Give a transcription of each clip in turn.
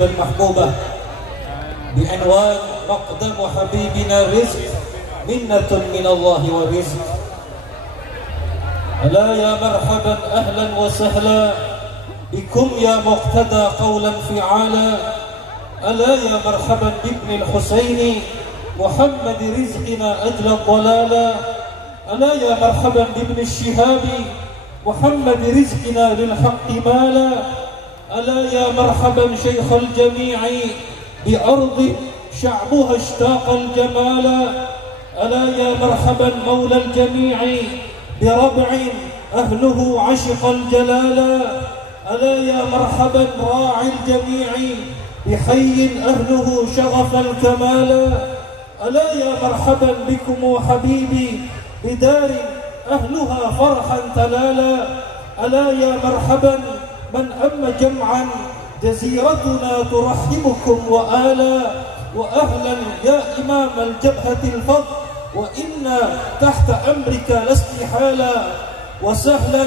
المحبوبة بعنوان مقدم حبيبنا الرزق منة من الله ورزق. ألا يا مرحبا أهلا وسهلا بكم يا مقتدى قولا فعالا. ألا يا مرحبا بابن الحسين محمد رزقنا أجل الضلالا. ألا يا مرحبا بابن الشهاب محمد رزقنا للحق مالا. ألا يا مرحبا شيخ الجميع بأرض شعبها اشتاق الجمال. ألا يا مرحبا مولى الجميع بربع أهله عشق الجلال. ألا يا مرحبا راعي الجميع بحي أهله شغف الكمال. ألا يا مرحبا بكم حبيبي بدار أهلها فرحا تلالا. ألا يا مرحبا من أم جمعا جزيرتنا ترحبكم وآلا. وأهلا يا إمام الجبهة الفض وإنا تحت أمرك لا استحالا. وسهلا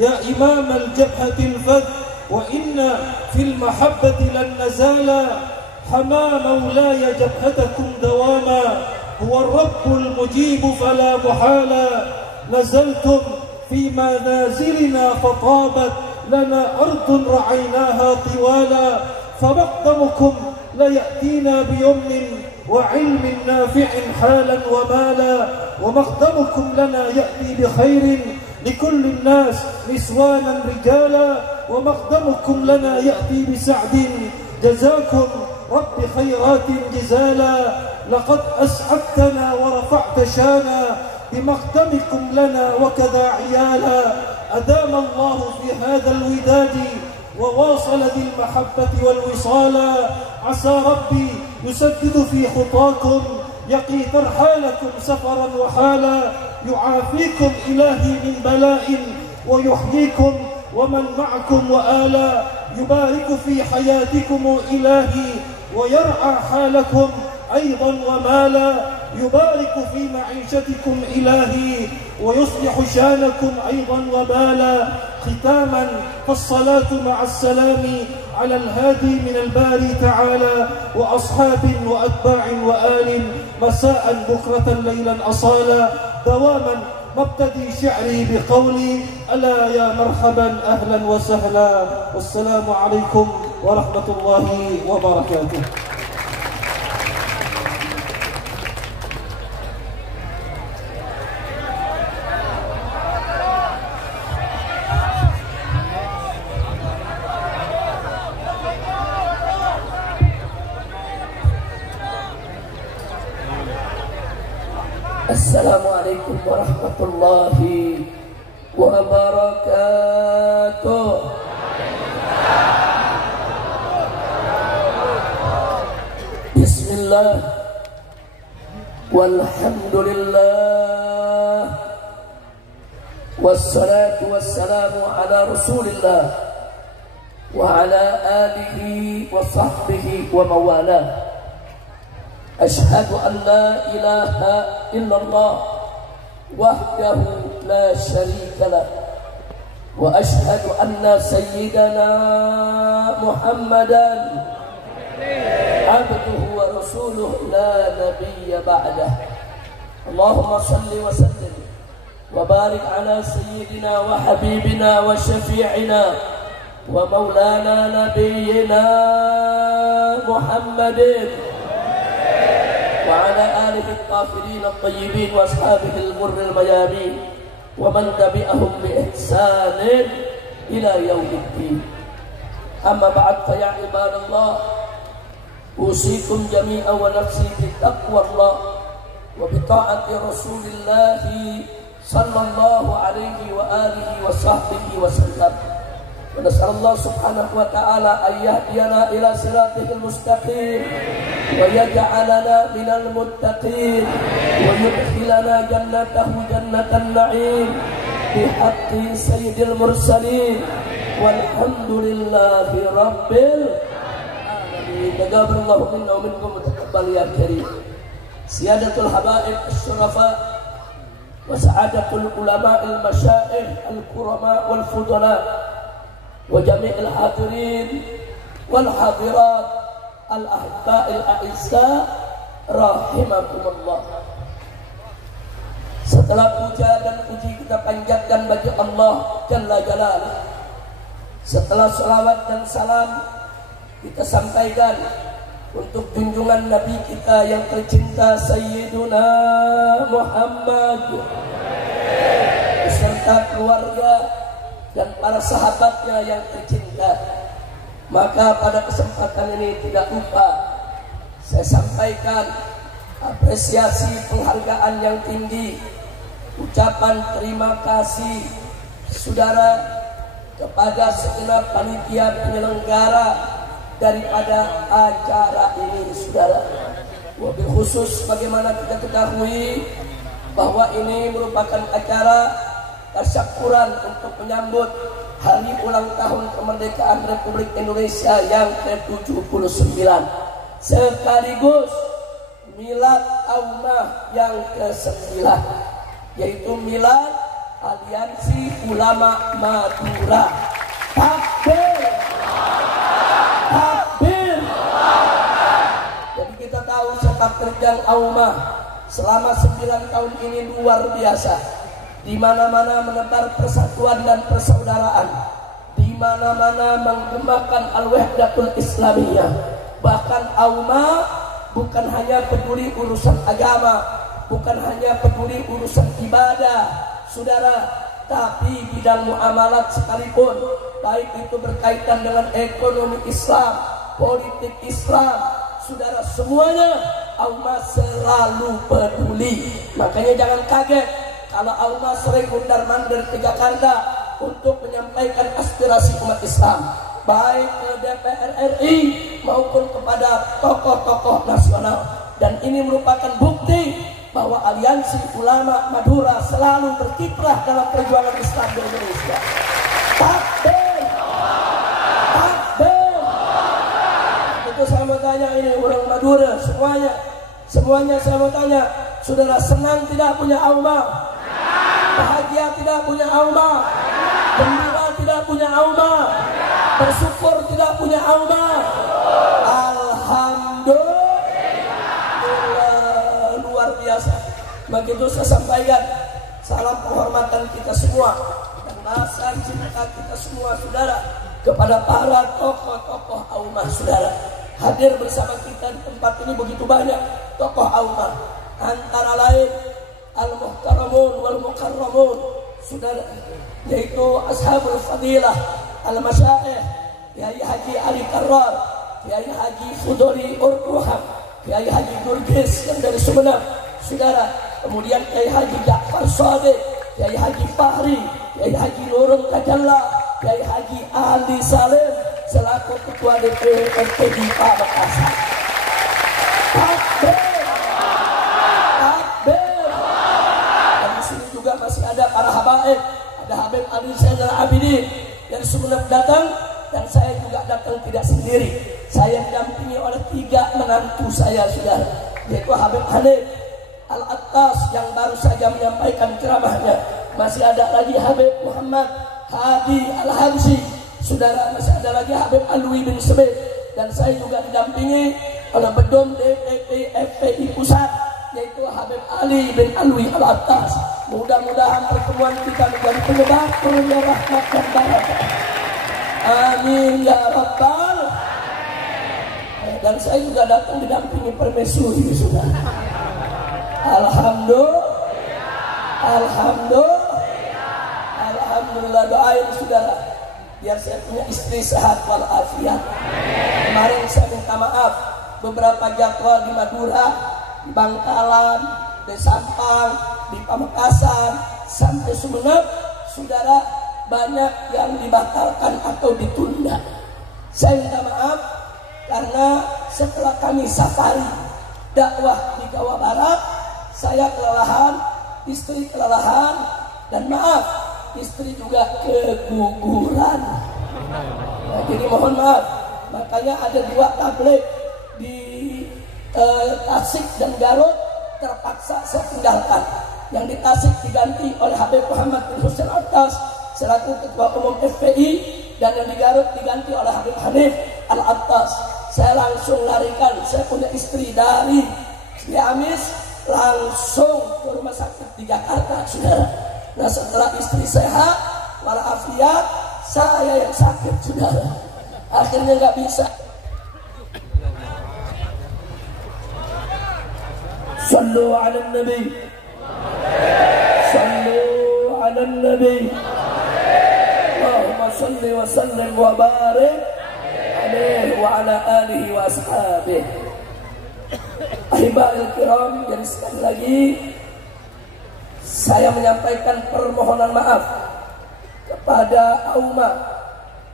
يا إمام الجبهة الفض وإنا في المحبة لن نزالا. حمى مولاي جبهتكم دواما هو الرب المجيب فلا محالا. نزلتم في منازلنا فطابت لنا أرض رعيناها طوالا. فمقدمكم ليأتينا بيمن وعلم نافع حالا ومالا. ومقدمكم لنا يأتي بخير لكل الناس نسوانا رجالا. ومقدمكم لنا يأتي بسعد جزاكم رب خيرات جزالا. لقد أسعدتنا ورفعت شانا بمقدمكم لنا وكذا عيالا. أدام الله في هذا الوداد وواصل ذي المحبة والوصالا. عسى ربي يسدد في خطاكم يقي ترحالكم سفرا وحالا. يعافيكم إلهي من بلاء ويحييكم ومن معكم وآلا. يبارك في حياتكم إلهي ويرعى حالكم أيضا ومالا. يبارك في معيشتكم إلهي ويصلح شانكم أيضا وبالا. ختاما فالصلاة مع السلام على الهادي من الباري تعالى وأصحاب وأتباع وآل مساء بكرة ليلا أصالا. دواما مبتدي شعري بقولي ألا يا مرحبا أهلا وسهلا. والسلام عليكم ورحمة الله وبركاته. Assalamualaikum warahmatullahi wabarakatuh. Bismillah walhamdulillah wassalatu wassalamu ala rasulillah wa ala alihi wa sahbihi wa mawalah. أشهد أن لا إله إلا الله وحده لا شريك له وأشهد أن سيدنا محمدا عبده ورسوله لا نبي بعده. اللهم صل وسلم وبارك على سيدنا وحبيبنا وشفيعنا ومولانا نبينا محمد وعلى آله الطاهرين الطيبين وأصحابه الغر الميامين ومن تبعهم بإحسان إلى يوم الدين. أما بعد فيا عباد الله أوصيكم جميعا ونفسي بتقوى الله وبطاعة رسول الله صلى الله عليه وآله وصحبه وسلم. ونسأل الله سبحانه وتعالى أن يهدينا إلى صراطه المستقيم ويجعلنا من المتقين ويدخلنا جنته جنة النعيم بحق سيد المرسلين والحمد لله رب العالمين. تقبل الله منا ومنكم وتقبل يا كريم. سيادة الحبائب الشرفاء وسعادة العلماء المشايخ الكرماء والفضلاء وجميع الحاضرين wal hadirat al-ahibba'il a'izza rahimakumullah. Setelah puja dan puji kita panjatkan bagi Allah Jalla Jalaluhu, setelah salawat dan salam kita sampaikan untuk junjungan Nabi kita yang tercinta Sayyiduna Muhammad beserta keluarga dan para sahabatnya yang tercinta. Maka pada kesempatan ini tidak lupa saya sampaikan apresiasi penghargaan yang tinggi, ucapan terima kasih saudara kepada segenap panitia penyelenggara daripada acara ini saudara. Wabil khusus bagaimana kita ketahui bahwa ini merupakan acara tasyakuran untuk menyambut hari ulang tahun kemerdekaan Republik Indonesia yang ke-79 sekaligus milad Aumah yang ke-9, yaitu milad Aliansi Ulama Madura. Takbir, takbir. Jadi kita tahu sepak terjang Aumah selama 9 tahun ini luar biasa. Di mana-mana menebar persatuan dan persaudaraan, di mana-mana menggemakan al-wahdatul islamiyah. Bahkan Aumah bukan hanya peduli urusan agama, bukan hanya peduli urusan ibadah, saudara, tapi bidang muamalat sekalipun, baik itu berkaitan dengan ekonomi Islam, politik Islam, saudara, semuanya Aumah selalu peduli. Makanya jangan kaget kalau Aumah sering mundar-mandir ke Jakarta untuk menyampaikan aspirasi umat Islam, baik ke DPR RI maupun kepada tokoh-tokoh nasional. Dan ini merupakan bukti bahwa Aliansi Ulama Madura selalu berkiprah dalam perjuangan Islam di Indonesia. Takbir, takbir. Itu saya mau tanya ini orang Madura semuanya saya mau tanya, saudara senang tidak punya Aumah? Bahagia tidak punya Aumah? Gembira tidak punya Aumah? Bersyukur tidak punya Aumah? Alhamdulillah, luar biasa. Begitu saya sampaikan salam penghormatan kita semua dan rasa cinta kita semua saudara kepada para tokoh-tokoh Aumah saudara. Hadir bersama kita di tempat ini begitu banyak tokoh Aumah, antara lain al-muhtaramun wal mukarramun saudara, yaitu ashabul fadilah al-masyaikh Kiai Haji Ali Karrar, Kiai Haji Fudoli Urkuham, Kiai Haji Durgis yang dari Sumeneb saudara, kemudian Kiai Haji Ja'far Shadiq, Kiai Haji Fahri, Kiai Haji Nurul Kajalla, Kiai Haji Ali Salim selaku Ketua DPRD di Pamekasan. Takbir, takbir. Dan di sini juga masih ada para habaib, ada Habib Ali Zainal Abidin dari Sumeneb datang, dan saya juga datang tidak sendiri. Saya didampingi oleh 3 menantu saya saudara, yaitu Habib Hanif Al-Attas yang baru saja menyampaikan ceramahnya. Masih ada lagi Habib Muhammad Hadi Al-Habsyi saudara, masih ada lagi Habib Alwi bin Sebet, dan saya juga didampingi oleh Bedom DPP FPI Pusat, yaitu Habib Ali bin Alwi Al-Attas. Mudah-mudahan pertemuan kita menjadi penyebab turunnya rahmat dan barakah. Amin ya rabbal. Dan saya juga datang didampingi permaisuri saudara. Alhamdulillah, doain saudara biar saya punya istri sehat walafiat. Kemarin saya minta maaf, beberapa jadwal di Madura, di Bangkalan, di Sampang, di Pamekasan, sampai Sumeneb saudara, banyak yang dibatalkan atau ditunda. Saya minta maaf karena setelah kami safari dakwah di Jawa Barat, saya kelelahan, istri kelelahan, dan maaf, istri juga keguguran. Nah, jadi mohon maaf. Makanya ada 2 tablik di Tasik dan Garut terpaksa saya tinggalkan. Yang di Tasik diganti oleh Habib Muhammad bin Husain Attas selaku Ketua Umum FPI, dan yang di Garut diganti oleh Habib Hanif Al-Attas. Saya langsung larikan, saya punya istri dari Ciamis langsung ke rumah sakit di Jakarta, saudara. Nah setelah istri sehat walafiat, saya yang sakit, saudara. Akhirnya nggak bisa. Sallu ala nabi, sallu ala nabi, Allahumma salli wa sallim wa barik alaihi wa ala alihi wa ashabihi. Ahibahil kiram, jadi sekali lagi saya menyampaikan permohonan maaf kepada AUMA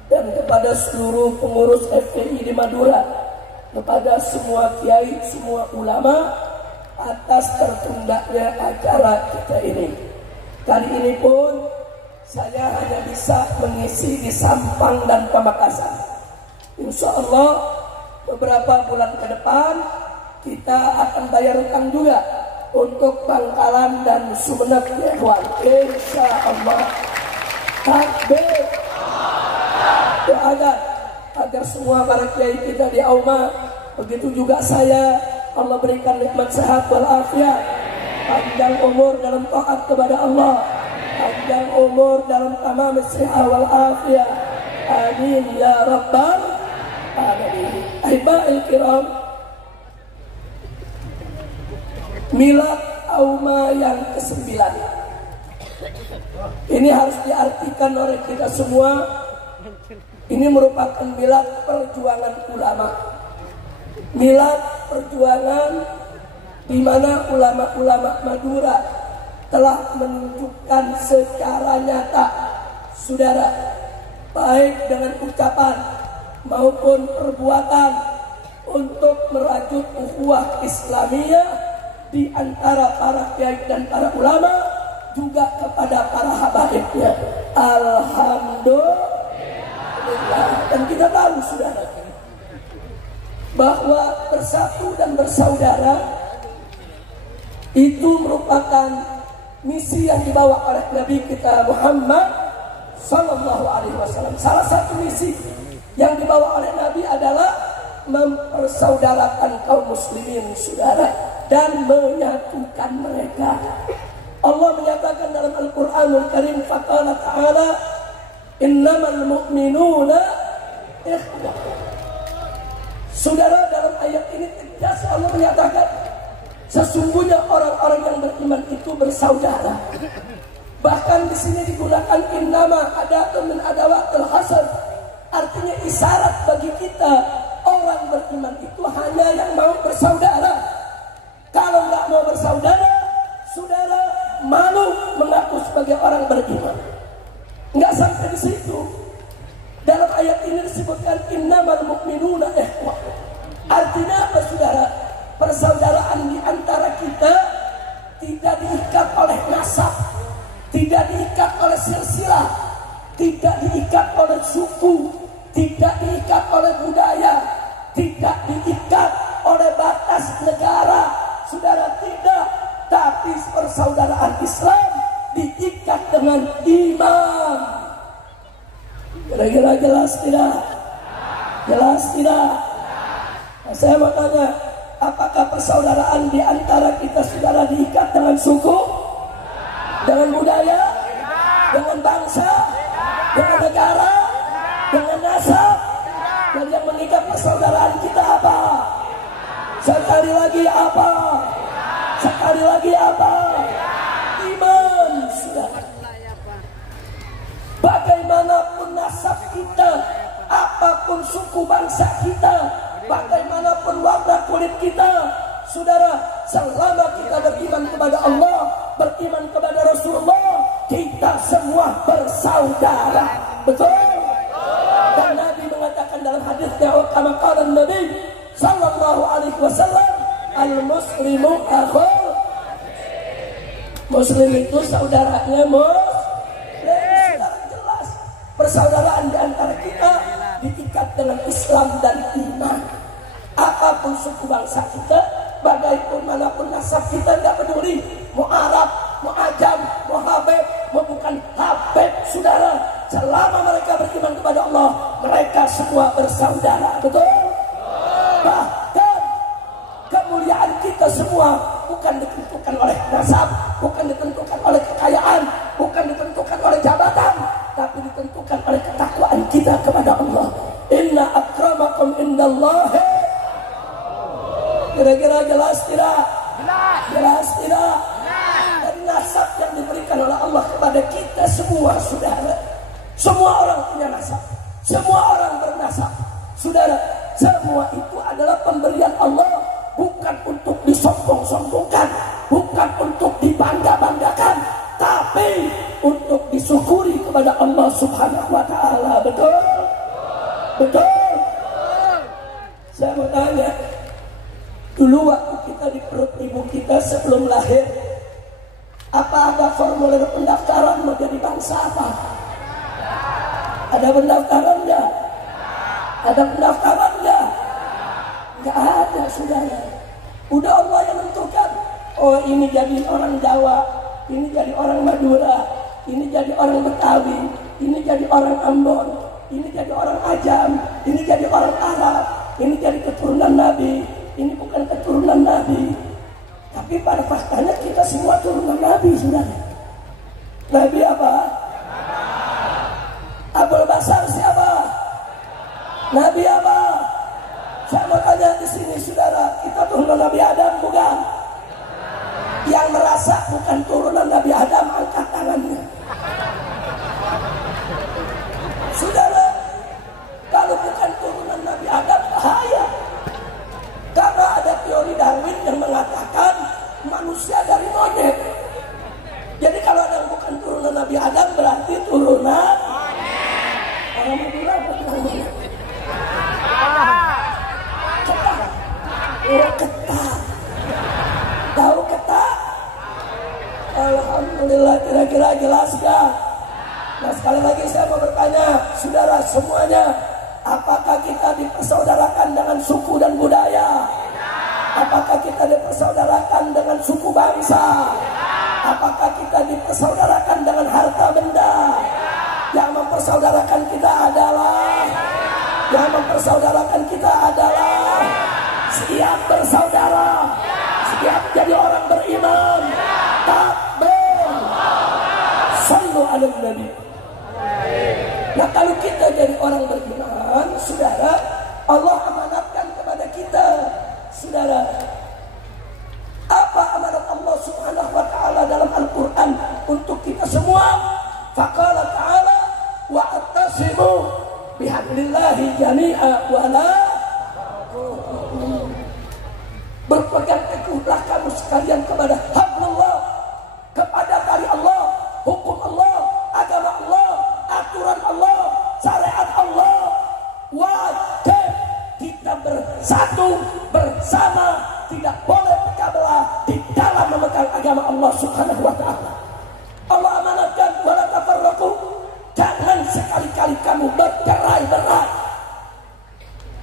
dan kepada seluruh pengurus FPI di Madura, kepada semua kiai, semua ulama atas tertundanya acara kita ini. Kali ini pun saya hanya bisa mengisi di Sampang dan Pamekasan. Insya Allah beberapa bulan ke depan kita akan bayar utang juga untuk Bangkalan dan Sumeneb, ya kawan. Insya Allah. Takbir. Doakan agar semua para kiai kita di AUMA, begitu juga saya, Allah berikan nikmat sehat walafiat, panjang umur dalam taat kepada Allah, panjang umur dalam tamam siha walafiat. Amin ya rabbal alamin. Ahibahil kiram, milad AUMA yang ke-9 ini harus diartikan oleh kita semua. Ini merupakan milad perjuangan ulama, milad perjuangan di mana ulama-ulama Madura telah menunjukkan secara nyata, saudara, baik dengan ucapan maupun perbuatan, untuk merajut ukhuwah Islamiyah di antara para kiai dan para ulama, juga kepada para habaibnya. Alhamdulillah. Dan kita tahu, saudara, bahwa bersatu dan bersaudara itu merupakan misi yang dibawa oleh Nabi kita Muhammad Sallallahu Alaihi Wasallam. Salah satu misi yang dibawa oleh Nabi adalah mempersaudarakan kaum muslimin, saudara, dan menyatukan mereka. Allah menyatakan dalam Al-Quranul Karim, faqala ta'ala, innamal mu'minuna ikhwah. Saudara, dalam ayat ini tegas Allah menyatakan sesungguhnya orang-orang yang beriman itu bersaudara. Bahkan di sini digunakan innama adatun min adawatil hasad, artinya isyarat bagi kita orang beriman itu hanya yang mau bersaudara. Kalau nggak mau bersaudara, saudara malu mengaku sebagai orang beriman. Nggak sampai di situ. Dalam ayat ini disebutkan innamal mu'minuna ikhwah. Artinya apa, saudara? Persaudaraan di antara kita tidak diikat oleh nasab, tidak diikat oleh silsilah, tidak diikat oleh suku, tidak diikat oleh budaya, tidak diikat oleh batas negara, saudara, tidak. Tapi persaudaraan Islam diikat dengan iman. Kira-kira jelas tidak? Jelas tidak? Nah, saya mau tanya, apakah persaudaraan di antara kita, saudara, diikat dengan suku, dengan budaya, dengan bangsa, dengan negara, dengan nasab? Dan yang mengikat persaudaraan kita apa? Sekali lagi apa? Sekali lagi apa? Iman, saudara. Bagaimanapun nasab kita, apapun suku bangsa kita, bagaimanapun warna kulit kita, saudara, selama kita beriman kepada Allah, beriman kepada Rasulullah, kita semua bersaudara. Betul? Dan Nabi mengatakan dalam hadisnya, kama qala Nabi sallallahu alaihi wasallam, al-muslimu akhul muslim, itu saudaranya muslim. Jelas persaudaraan di antara kita diikat dengan Islam dan iman. Apapun suku bangsa kita, bagaimanapun nasab kita, tidak peduli mau Arab, mau Ajam, mau Habib, mau bukan Habib, saudara, selama mereka beriman kepada Allah, mereka semua semua bersaudara, betul? Bahkan kemuliaan kita semua bukan ditentukan oleh nasab, bukan ditentukan oleh kekayaan, bukan ditentukan oleh jabatan, tapi ditentukan oleh ketakwaan kita kepada Allah. Inna akramakum indallahi. Kira-kira jelas tidak? Jelas tidak? Dari nasab yang diberikan oleh Allah kepada kita semua, saudara. Semua orang punya nasab, semua orang bernasab, saudara. Semua itu adalah pemberian Allah, bukan untuk disombong-sombongkan, bukan untuk dibangga-banggakan, tapi untuk disyukuri kepada Allah Subhanahu wa Ta'ala. Betul? Betul? Saya mau tanya, dulu waktu kita di perut ibu kita sebelum lahir, apa ada formulir pendaftaran mau jadi bangsa apa? Ada pendaftaran enggak? Ada pendaftaran enggak? Enggak ada, saudara. Udah Allah yang menentukan. Oh, ini jadi orang Jawa, ini jadi orang Madura, ini jadi orang Betawi, ini jadi orang Ambon, ini jadi orang Ajam, ini jadi orang Arab, ini jadi keturunan Nabi, ini bukan keturunan Nabi. Tapi pada faktanya kita semua turunan Nabi, saudara. Nabi apa? Abul Basar siapa? Nabi apa? Saya mau tanya di sini, saudara, kita turunan Nabi Adam bukan? Yang merasa bukan turunan Nabi Adam, angkat tangannya. Saudara, kalau bukan turunan Nabi Adam, bahaya. Karena ada teori Darwin yang mengatakan manusia dari monyet. Jadi kalau ada yang bukan turunan Nabi Adam, berarti turunan orang Madura bukan monyet. Ketak. Oh, ketak. Tahu ketak? Alhamdulillah, kira-kira jelas gak? Nah, sekali lagi saya mau bertanya, saudara semuanya, apakah kita dipersaudarakan dengan suku dan budaya? Apakah kita dipersaudarakan dengan suku bangsa? Apakah kita dipersaudarakan dengan harta benda? Yang mempersaudarakan kita adalah siap bersaudara, siap jadi orang beriman. Takbir. Sallu ala Nabi. Nah, kalau kita jadi orang beriman, saudara, Allah amanatkan kepada kita, saudara. Apa amanat Allah Subhanahu wa Ta'ala dalam Al-Quran untuk kita semua? Faqala ta'ala wa'tasimu bihablillahi jami'a wa la berpegang teguhlah kamu sekalian kepada hablullah, kepada tali Allah, hukum Allah, agama Allah, aturan Allah, syariat Allah. Wajib kita bersatu bersama, tidak boleh pecah belah di dalam memegang agama Allah Subhanahu wa Ta'ala. Allah amanatkan wala tafarraqu, jangan sekali-kali kamu bercerai-berai.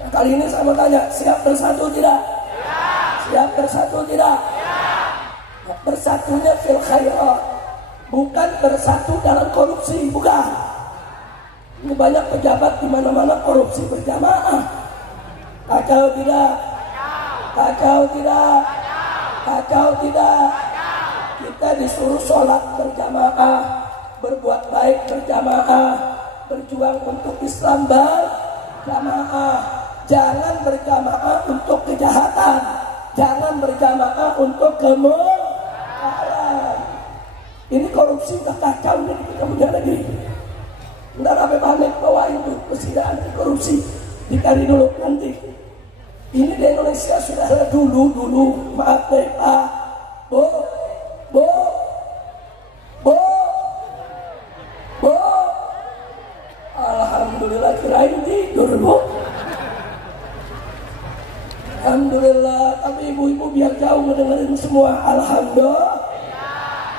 Nah, kali ini saya mau tanya, siap bersatu tidak? Siap bersatu tidak? Nah, bersatunya fil khairat, bukan bersatu dalam korupsi, bukan. Ini banyak pejabat di mana-mana korupsi berjamaah. Kacau tidak? Kacau tidak? Kacau tidak? Kita disuruh sholat berjamaah, berbuat baik berjamaah, berjuang untuk Islam berjamaah. Jangan berjamaah untuk kejahatan, jangan berjamaah untuk kemungkaran. Ini korupsi udah kacau nih kita punya negeri. Ntar apa panik bawa itu presiden anti korupsi, dicari dulu nanti. Ini di Indonesia saudara dulu maaf deh Pak, Bu, alhamdulillah kirain tidur Bu. Alhamdulillah, tapi ibu-ibu biar jauh mendengarin semua. Alhamdulillah.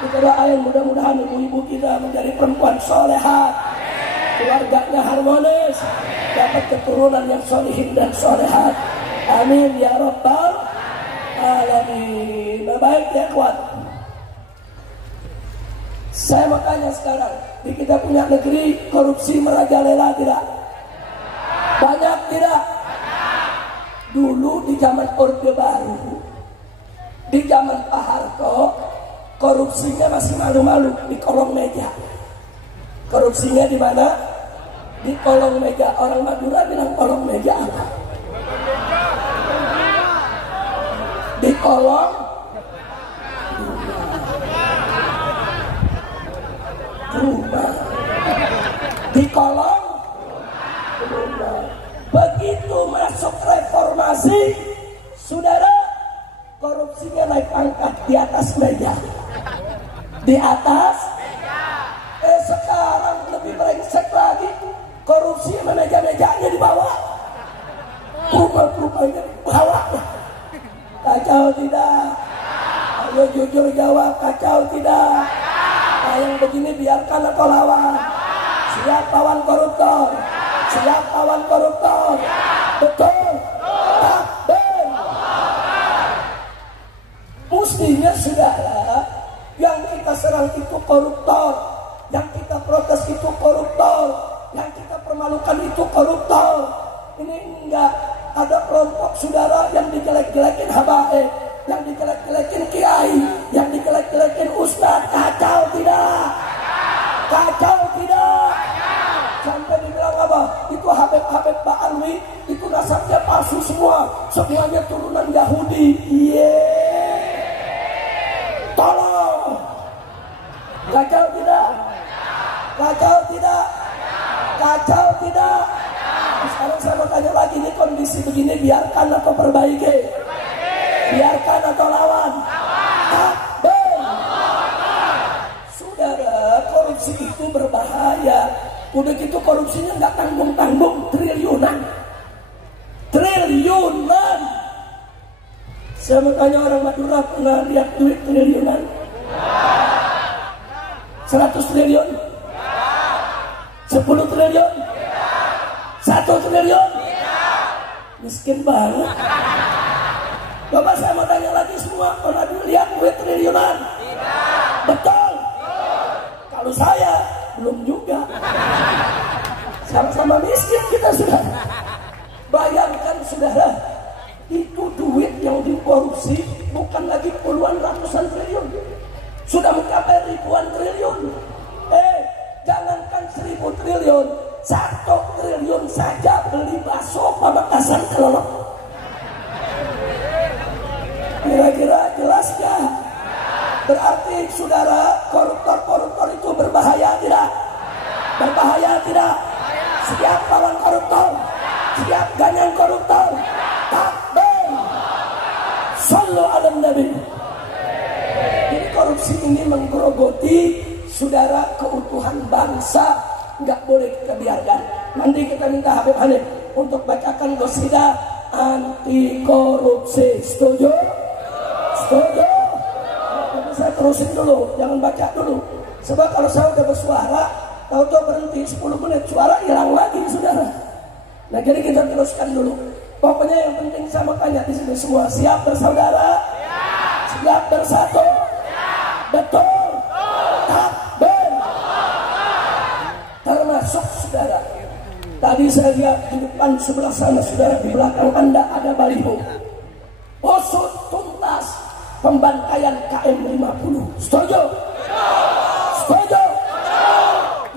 Kita doain mudah-mudahan ibu-ibu kita menjadi perempuan solehat, keluarganya harmonis, dapat keturunan yang solihin dan solehat. Amin ya rabbal alamin. Baik ya kuat. Saya mau tanya sekarang, di kita punya negeri korupsi merajalela tidak? Banyak tidak? Dulu di zaman Orde Baru, di zaman Pak Harto, korupsinya masih malu-malu di kolong meja. Korupsinya di mana? Di kolong meja. Orang Madura bilang kolong meja apa? Di kolong rumah. Di kolong rumah. Begitu masuk reformasi, saudara, korupsinya naik pangkat di atas meja. Di atas meja. Sekarang lebih brengsek lagi, korupsi sama meja-mejanya di bawah, rumah-rumahnya di bawah. Kacau tidak? Ayo jujur jawab, kacau tidak? Nah, yang begini biarkan atau lawan? Siap lawan koruptor? Siap lawan koruptor? Betul? Takbir. Mestinya saudara, yang kita serang itu koruptor, yang kita protes itu koruptor, yang kita permalukan itu koruptor. Ini enggak ada kelompok saudara yang dijelek-jelekin habaib, yang dijelek-jelekin kiai, yang dijelek-jelekin ustaz. Kacau tidak? Kacau tidak? Sampai dibilang apa? Itu Habib Ba'alwi, itu nasabnya palsu semua, semuanya turunan Yahudi. Tolong. Kacau tidak? Kacau tidak? Kacau tidak? Sekarang saya mau tanya lagi, ini kondisi begini biarkan atau perbaiki? Biarkan atau lawan? Takbir. Saudara, korupsi itu berbahaya. Udah gitu korupsinya nggak tanggung-tanggung, triliunan. Triliunan. Saya mau tanya, orang Madura pernah lihat duit triliunan? 100 triliun? 10 triliun? 1 triliun? Miskin banget. Bapak, saya mau tanya lagi, semua pernah lihat duit triliunan? Betul? Kalau saya belum juga. Sama-sama miskin kita, sudah. Bayangkan saudara, itu duit yang dikorupsi bukan lagi puluhan ratusan triliun, sudah mencapai ribuan triliun. Jangankan 1000 triliun, 1 triliun saja beli bakso Pamekasan kelelep. Kira-kira jelas gak? Berarti saudara, koruptor-koruptor itu berbahaya tidak? Berbahaya tidak? Siap lawan koruptor? Siap ganyang koruptor? Takbir. Sallu ala Nabi. Jadi korupsi ini menggerogoti saudara keutuhan bangsa, nggak boleh kita biarkan. Nanti kita minta Habib Hanif untuk bacakan qasidah anti korupsi. Setuju? Setuju? Tapi saya terusin dulu, jangan baca dulu. Sebab kalau saya udah bersuara, tahu-tahu berhenti 10 menit, suara hilang lagi, saudara. Nah, jadi kita teruskan dulu. Pokoknya yang penting saya mau tanya di sini semua, siap bersaudara? Siap bersatu? Betul? Takbir. Termasuk saudara, tadi saya lihat di depan sebelah sana, saudara, di belakang Anda ada baliho. Usut tuntas pembantaian KM50. Setuju? Setuju?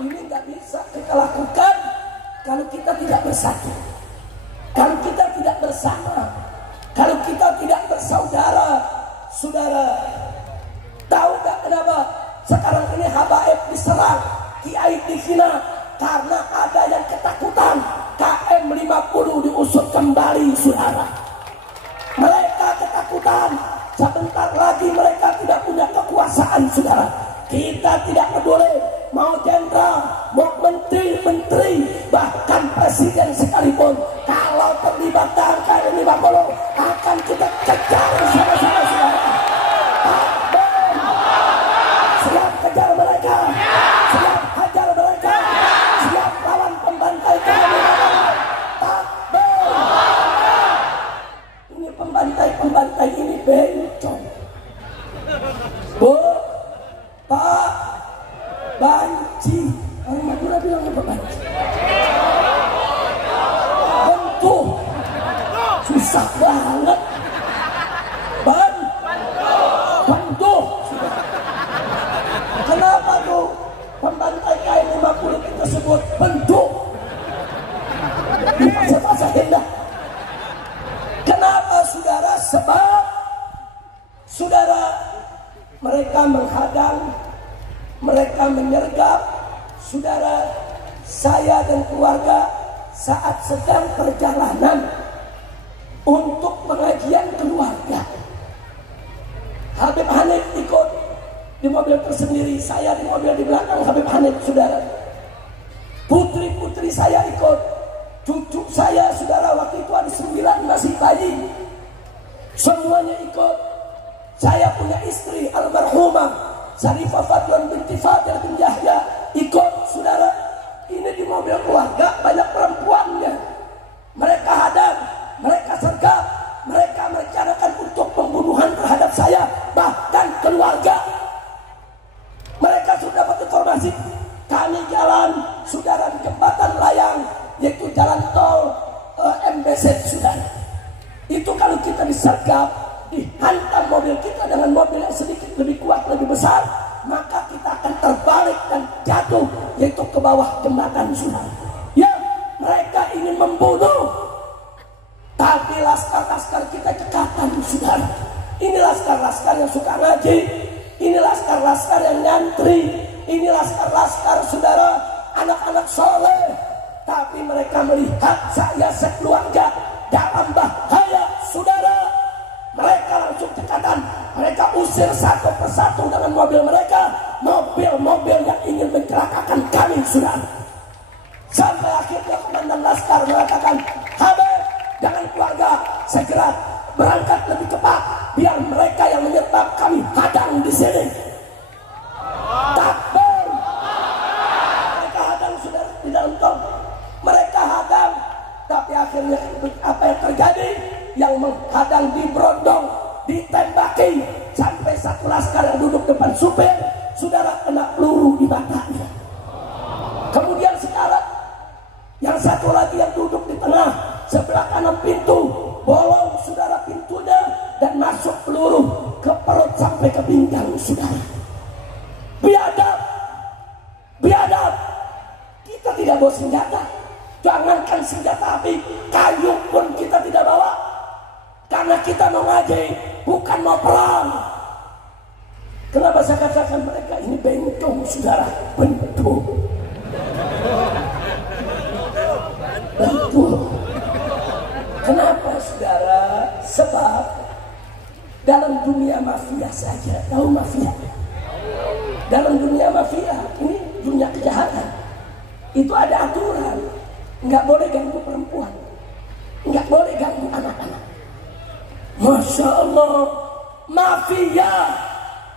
Ini nggak bisa kita lakukan kalau kita tidak bersatu, kalau kita tidak bersama, kalau kita tidak bersaudara. Saudara, tahu gak kenapa sekarang ini habaib diserang, kiai dihina? Karena ada yang ketakutan KM50 diusut kembali, saudara. Mereka ketakutan, sebentar lagi mereka tidak punya kekuasaan, saudara. Kita tidak peduli mau jenderal, mau menteri, bahkan presiden sekalipun, kalau terlibat dalam KM50 akan kita kejar sama-sama, saudara. Siap kejar mereka, siap hajar mereka, siap lawan pembantai KM50. Takbir. Ini pembantai ini bencong. Bu, Pak, banci. Orang Madura bilang apa banci? Bentuk basah banget. Bentuk. Kenapa tuh pembantai KM50 kita sebut bentuk? Dipasah-pasahin dah. Kenapa saudara? Sebab saudara, mereka menghadang, mereka menyergap saudara, saya dan keluarga saat sedang perjalanan untuk pengajian keluarga. Habib Hanif ikut di mobil tersendiri, saya di mobil di belakang Habib Hanif, saudara. Putri-putri saya ikut, cucu saya, saudara, waktu itu ada 9 masih bayi, semuanya ikut. Saya punya istri almarhumah Syarifah Fadlan binti Fadil bin Yahya ikut, saudara. Ini di mobil keluarga banyak perempuannya. Mereka hadang, mereka sergap, mereka merencanakan untuk pembunuhan terhadap saya, bahkan keluarga. Mereka sudah dapat informasi kami jalan, saudara, di jembatan layang, yaitu jalan tol MBZ, saudara. Itu kalau kita disergap, dihantam mobil kita dengan mobil yang sedikit lebih kuat, lebih besar, maka kita akan terbalik dan jatuh, yaitu ke bawah jembatan, saudara. Ya, mereka ingin membunuh, tapi laskar-laskar kita cekatan, saudara. Ini laskar-laskar yang suka ngaji, ini laskar-laskar yang nyantri, ini laskar-laskar, saudara, anak-anak soleh. Tapi mereka melihat saya sekeluarga dalam bahaya, saudara. Mereka langsung cekatan, mereka usir satu persatu dengan mobil mereka, mobil-mobil yang ingin mencelakakan kami, saudara. Sampai akhirnya komandan laskar mengatakan, Habib, jangan keluarga, segera berangkat lebih cepat, biar mereka yang menyergap kami hadang di sini. Takbir. Mereka hadang, saudara, di dalam tol. Mereka hadang, tapi akhirnya apa yang terjadi? Yang menghadang diberondong, ditembaki, sampai satu laskar yang duduk depan supir, saudara, kena peluru di matanya. Kemudian sekarang yang satu lagi yang duduk di tengah sebelah kanan pintu, bolong, saudara, pintunya, dan masuk peluru ke perut sampai ke pinggang, saudara. Biadab, biadab. Kita tidak bawa senjata, jangankan senjata api, kayu pun kita tidak bawa, karena kita mau ngaji, bukan mau perang. Kenapa saya katakan mereka ini bentong, saudara? Bentuk. Kenapa, saudara? Sebab dalam dunia mafia saja, tahu mafia? Dalam dunia mafia, ini dunia kejahatan, itu ada aturan. Nggak boleh ganggu perempuan, nggak boleh ganggu anak-anak. Masya Allah, mafia,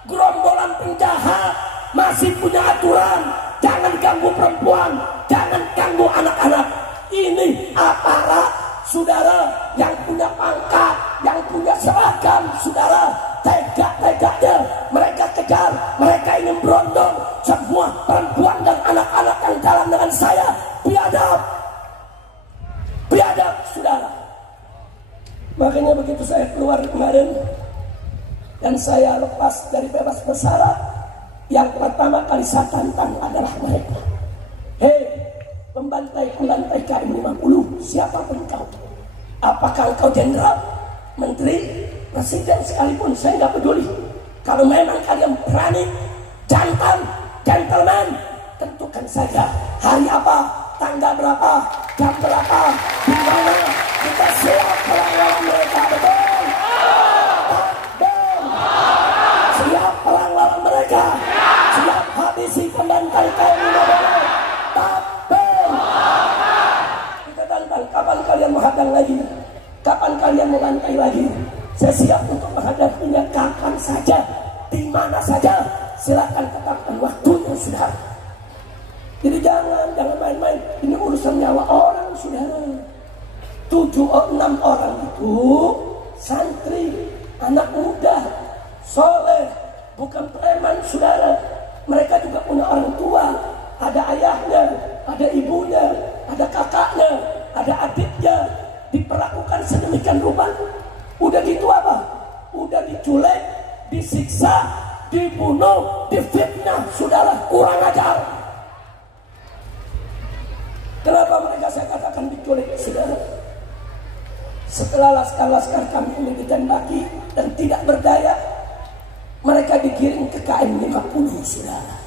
gerombolan penjahat masih punya aturan. Jangan ganggu perempuan, jangan ganggu anak-anak. Ini aparat, saudara, yang punya pangkat, yang punya seragam, saudara. Tega-teganya mereka kejar, mereka ingin berondong semua perempuan dan anak-anak yang jalan dengan saya. Biadab, biadab, saudara. Makanya begitu saya keluar kemarin dan saya lepas dari bebas bersyarat, yang pertama kali saya tantang adalah mereka. Hei, pembantai-pembantai KM50, siapa engkau? Apakah engkau jenderal, menteri, presiden sekalipun, saya nggak peduli. Kalau memang kalian berani, jantan, gentleman, tentukan saja hari apa, tanggal berapa, jam berapa, di mana kita siap melawan mereka, betul? Siap perang lawan mereka, siap habisi pembantai KM50. Kita tantang, kapan kalian menghadang lagi? Kapan kalian membantai lagi? Saya siap untuk menghadapinya kapan saja, di mana saja. Silakan tetapkan waktunya, saudara. Jadi jangan main-main. Ini urusan nyawa orang, saudara. 6 orang itu santri, anak muda, soleh, bukan preman, saudara. Mereka juga punya orang tua, ada ayahnya, ada ibunya, ada kakaknya, ada adiknya, diperlakukan diperlakukan sedemikian rupa. Udah gitu apa? Udah diculik, disiksa, dibunuh, difitnah, saudara, kurang ajar. Kenapa mereka saya katakan diculik, saudara? Setelah laskar-laskar kami ini ditembaki dan tidak berdaya, mereka digiring ke KM 50, saudara.